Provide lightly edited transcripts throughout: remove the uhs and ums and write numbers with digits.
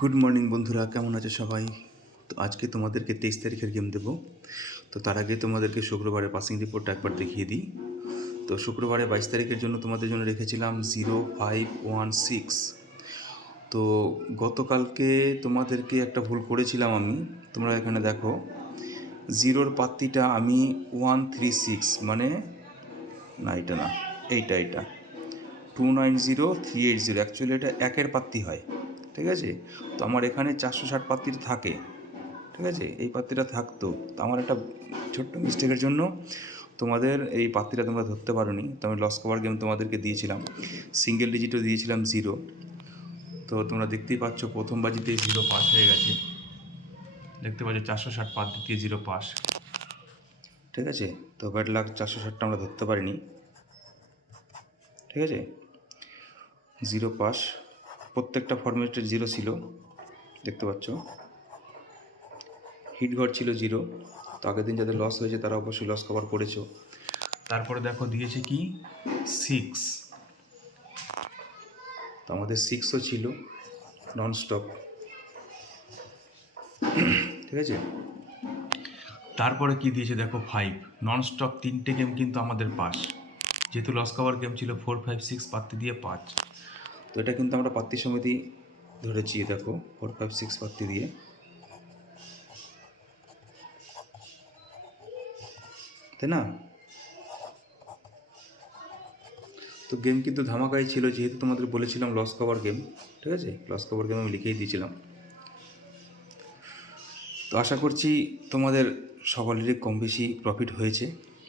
Good morning বন্ধুরা, কেমন আছে সবাই? তো আজকে তোমাদেরকে 23 তারিখের গেম দেবো। তো তার আগে তোমাদেরকে শুক্রবারে পাসিং রিপোর্টটা একবার দেখিয়ে দিই। তো শুক্রবারে 22 তারিখের জন্য তোমাদের জন্য রেখেছিলাম 0516। তো গতকালকে তোমাদেরকে একটা ভুল করেছিলাম আমি, তোমরা এখানে দেখো জিরোর পাত্তিটা আমি 136, মানে না এটা না, এইটা 290380, অ্যাকচুয়ালি এটা একের পাত্তি হয়, ঠিক আছে? তো আমার এখানে 460 পাত্তির থাকে, ঠিক আছে? এই পাত্তিটা থাকতো, তো আমার একটা ছোট্ট মিস্টেকের জন্য তোমাদের এই পাত্তিটা তোমরা ধরতে পারোনি। তো আমি লস কভার গেম তোমাদেরকে দিয়েছিলাম, সিঙ্গেল ডিজিটও দিয়েছিলাম 0। তো তোমরা দেখতেই পাচ্ছ প্রথম বাজিতেই 0 পাস হয়ে গেছে, দেখতে পাচ্ছ 460 পাত্তি দিয়ে 0 পাস, ঠিক আছে? তো ব্যাড লাক, 460টা আমরা ধরতে পারিনি, ঠিক আছে? 0 পাস, প্রত্যেকটা ফরম্যাটের 0 ছিল, দেখতে পাচ্ছ। হিট ঘর ছিল 0। তো আগের দিন যাদের লস হয়েছে তারা অবশ্যই লস কভার করেছো। তারপরে দেখো দিয়েছে কি 6, তো আমাদের 6ও ছিল ননস্টপ, ঠিক আছে? তারপরে কি দিয়েছে দেখো 5, ননস্টপ 3টে গেম কিন্তু আমাদের পাস, যেহেতু লস কভার গেম ছিল 4, 5, 6 পাত্তি দিয়ে 5। তো এটা কিন্তু আমরা পাত্তি সমিতি ধরেছি, দেখো 4, 5, 6 পাত্তি দিয়ে, তাই না? তো গেম কিন্তু ধামাকাই ছিল, যেহেতু তোমাদের বলেছিলাম লস কভার গেম, ঠিক আছে? লস কভার গেম আমি লিখেই দিয়েছিলাম। তো আশা করছি তোমাদের সকলেরই কম বেশি প্রফিট হয়েছে।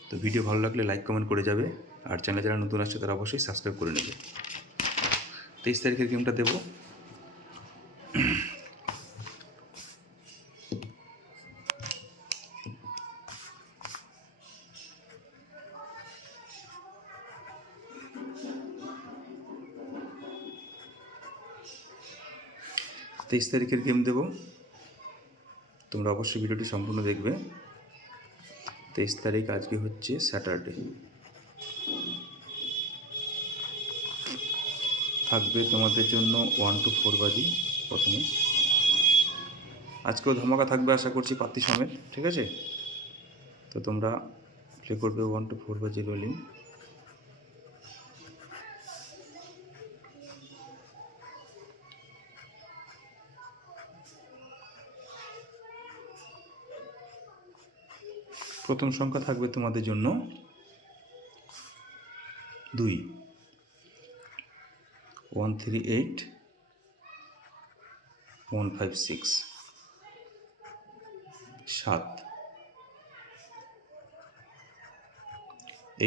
তো ভিডিও ভালো লাগলে লাইক কমেন্ট করে যাবে, আর চ্যানেলে যারা নতুন আসছে তারা অবশ্যই সাবস্ক্রাইব করে নেবে। 23 তারিখের গেমটা দেবো। তেইশ তারিখের গেম দেবো, তোমরা অবশ্যই ভিডিওটি সম্পূর্ণ দেখবে। 23 তারিখ আজকে হচ্ছে স্যাটারডে, থাকবে তোমাদের জন্য 1 to 4 বাজি প্রথমে। আজকেও ধামাকা থাকবে আশা করছি পাত্তি সমেত, ঠিক আছে? তো তোমরা প্লে করবে 1 to 4 বাজি রোলিং। প্রথম সংখ্যা থাকবে তোমাদের জন্য 2, 138, 156, 7,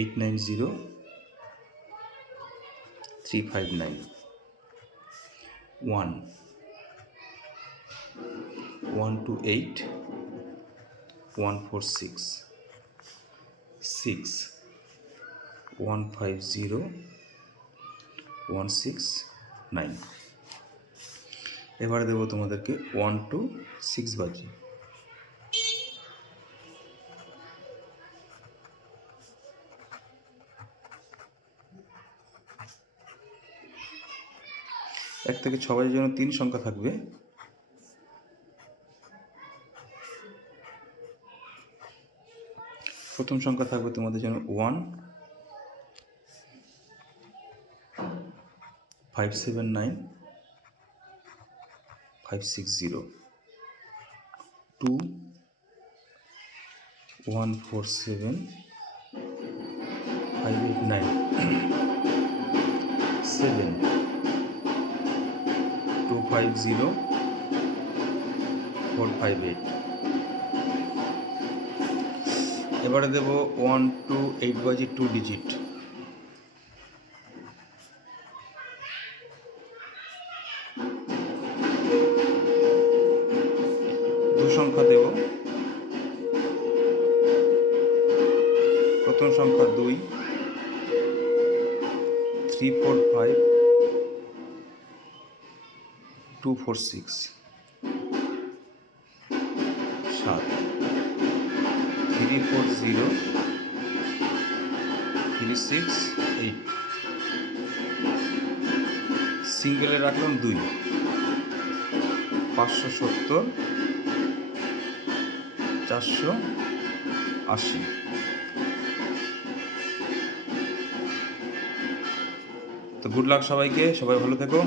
890, 359, 1, 128, 146, 6, 150, 169। এবারে দেবো তোমাদেরকে 1 to 6 বাজি। এক থেকে 6 বাজির জন্য 3 সংখ্যা থাকবে। প্রথম সংখ্যা থাকবে তোমাদের জন্য 1, 579, 560, 2, 147, 589, 7, 250, 458। এবারে দেব 1 to 8 বাজি 2 ডিজিট। দু সংখ্যা দেব, প্রথম সংখ্যা 2, 345, 246, 7, 340, 368। সিঙ্গেলে রাখলাম 2, 570 480। তো গুড লাক সবাইকে, সবাই ভালো থেকো।